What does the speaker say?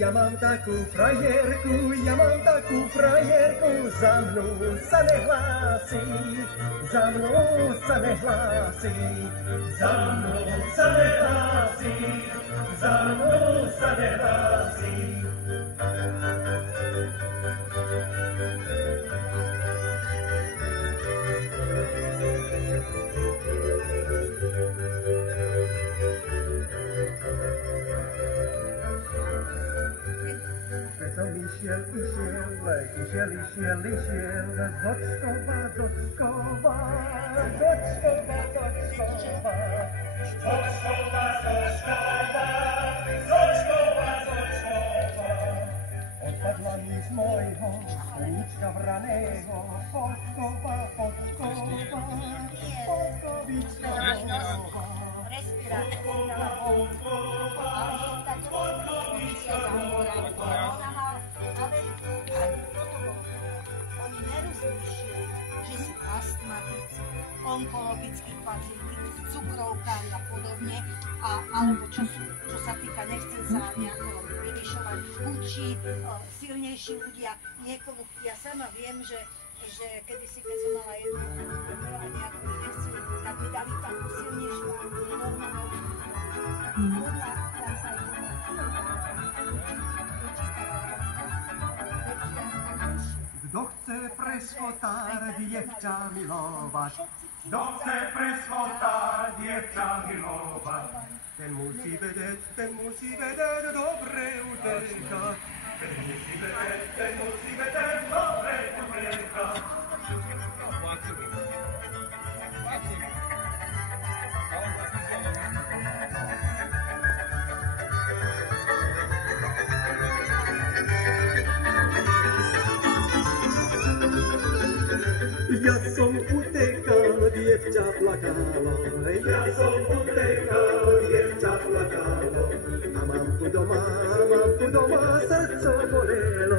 Ja mám takú frajerku, za mnou sa nehlási, za mnou sa nehlási, za mnou sa nehlási, za mnou sa nehlási. Išiel, odpadla mi z mojho kúčka vraného, podkovička nová. Oni nerozlišujú, že sú astmatici, onkologickí pacienti, cukrovkári a podobne, alebo čo sa týka, nechcem sa nejako vyvyšovať, chudší, silnejší ľudia, niekomu, ja sama viem, že kedysi, keď som mala jednu nejakú infekciu, tak mi dali takú silnejšiu normálnu Kto chce preskotár dievča milovať, ten musí vedieť dobre utekať. Ja som utekal, dievča plakalo, a mám tu doma, srdco bolelo.